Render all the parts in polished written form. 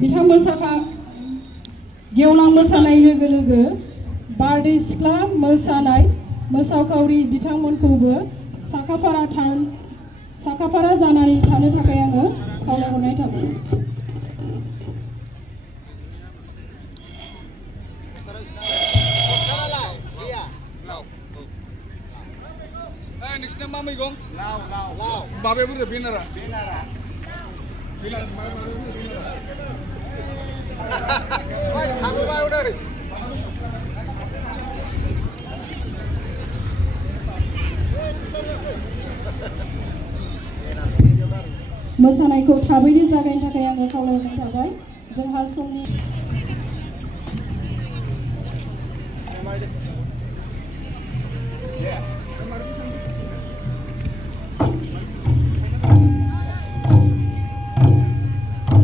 बिथां मोसाखा गेवलां मोसानाय लोगो लोगो बारदै सिख्ला मोसानाय मोसाखावरि बिथांमोनखौबो साखाफारा जानानै थानो थाखाय आङो खावलायहरनाय थाबाय। नोंसिना मा मैगं? लाव बाबाया बुरजा बेनारा मोसानायखौ थाबैनो जागायनो थाखाय आङो खावलायहरनाय थाबाय। जोंहा समनि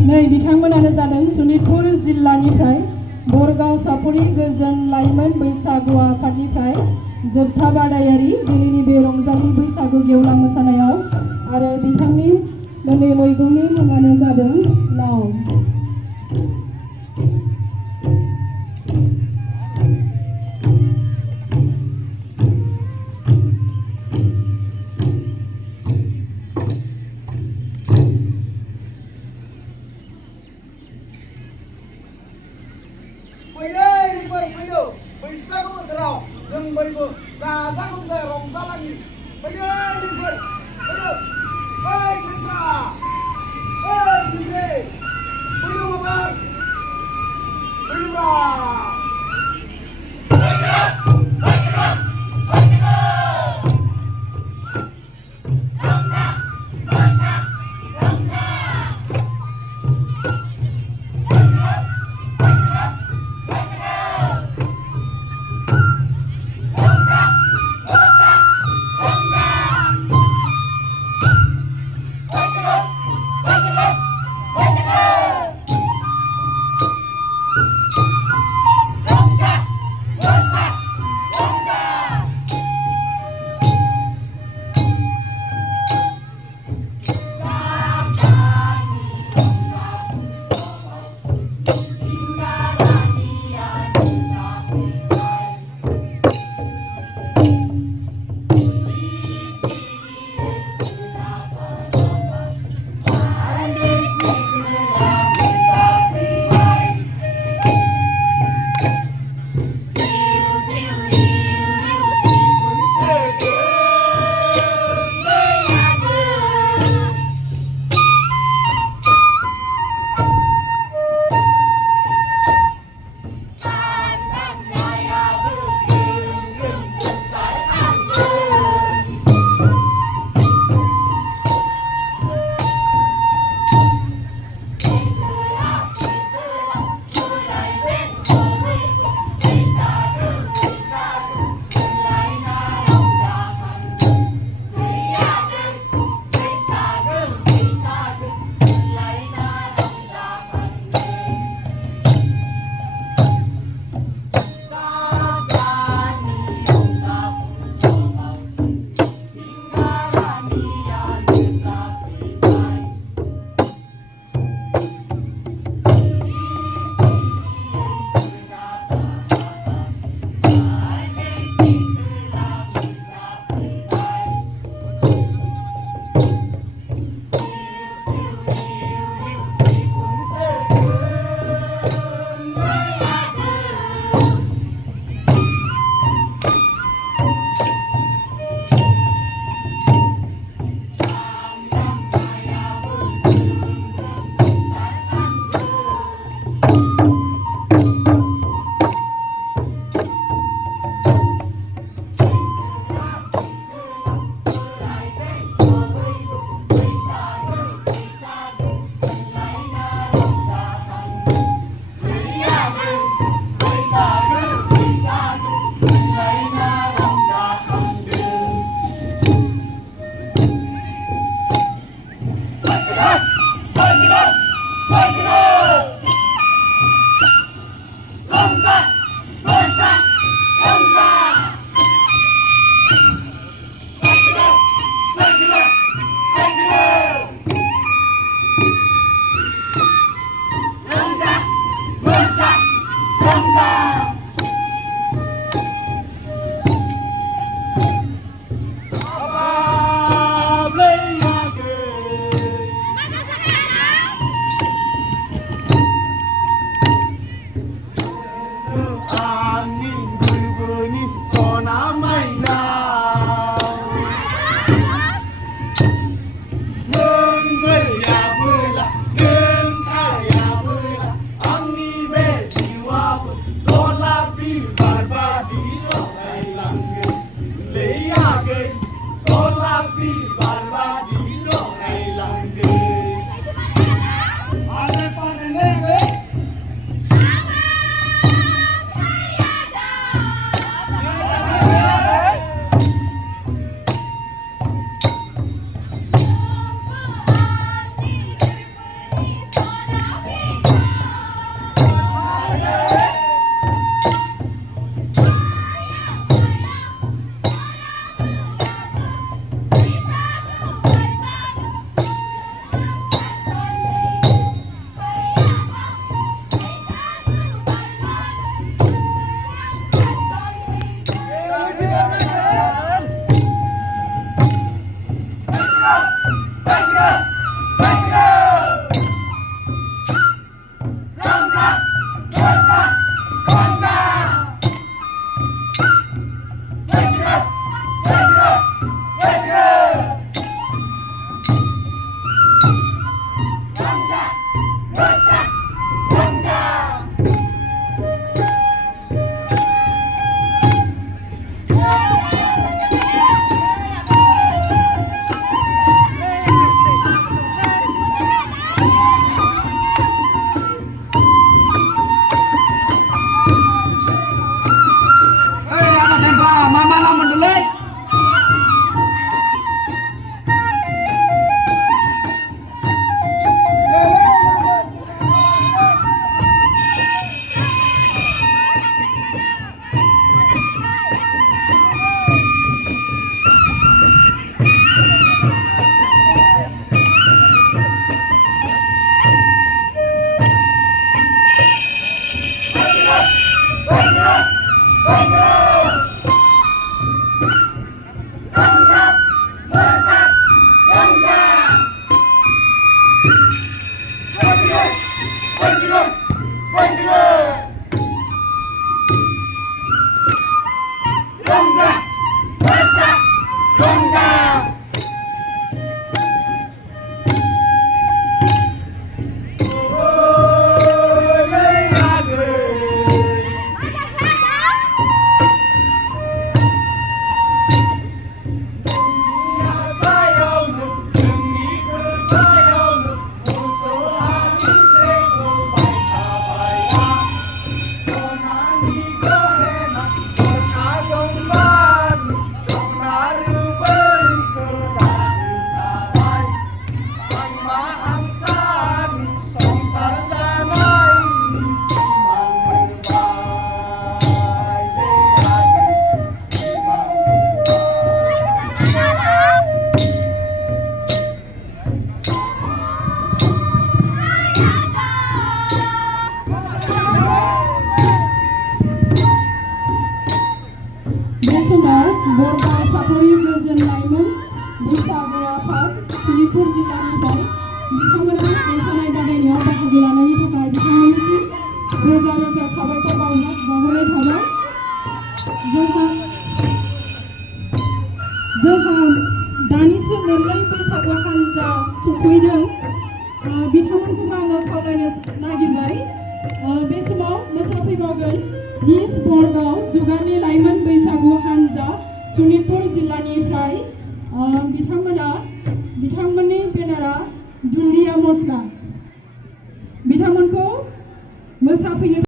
नै बिथांमोनानो जादों सनितपुर जिल्लानिफ्राय बरगाव सापरि गोजोन लाइमोन बैसागु आफादनिफ्राय जोबथा बादायारि दिनैनि बे रंजालि बैसागु गेवलां मोसानायाव आरो बिथांनि मोननै मैगंनि मुङानो जादों लाव। बैसागु बोथोराव जों बयबो गाजा गोमजा रंजालाङि फैदो फैदो बरगाव सापरि गोजोन लाइमोन बैसागु आफाद सनितपुर जिल्लानिफ्राय बिथांमोना मोसानाय बादायनायाव बाहागो लानायनि थाखाय बिथांमोननिसिम रोजा रोजा साबायखर बावहरनाय थाबाय। जोंहा दानिसो मोननै बैसागु हानजा सफैदों, बिथांमोनखौ आङो खावलायनो नागिरबाय बे समाव मोसाफैबावगोन इस्ट बरगाव जुगानि लाइमोन बैसागु हानजा सनितपुर जिल्लानिफ्राय बिथांमोननि बेनारा दुन्दिया मस्ला बिथांमोनखौ मोसाफैनो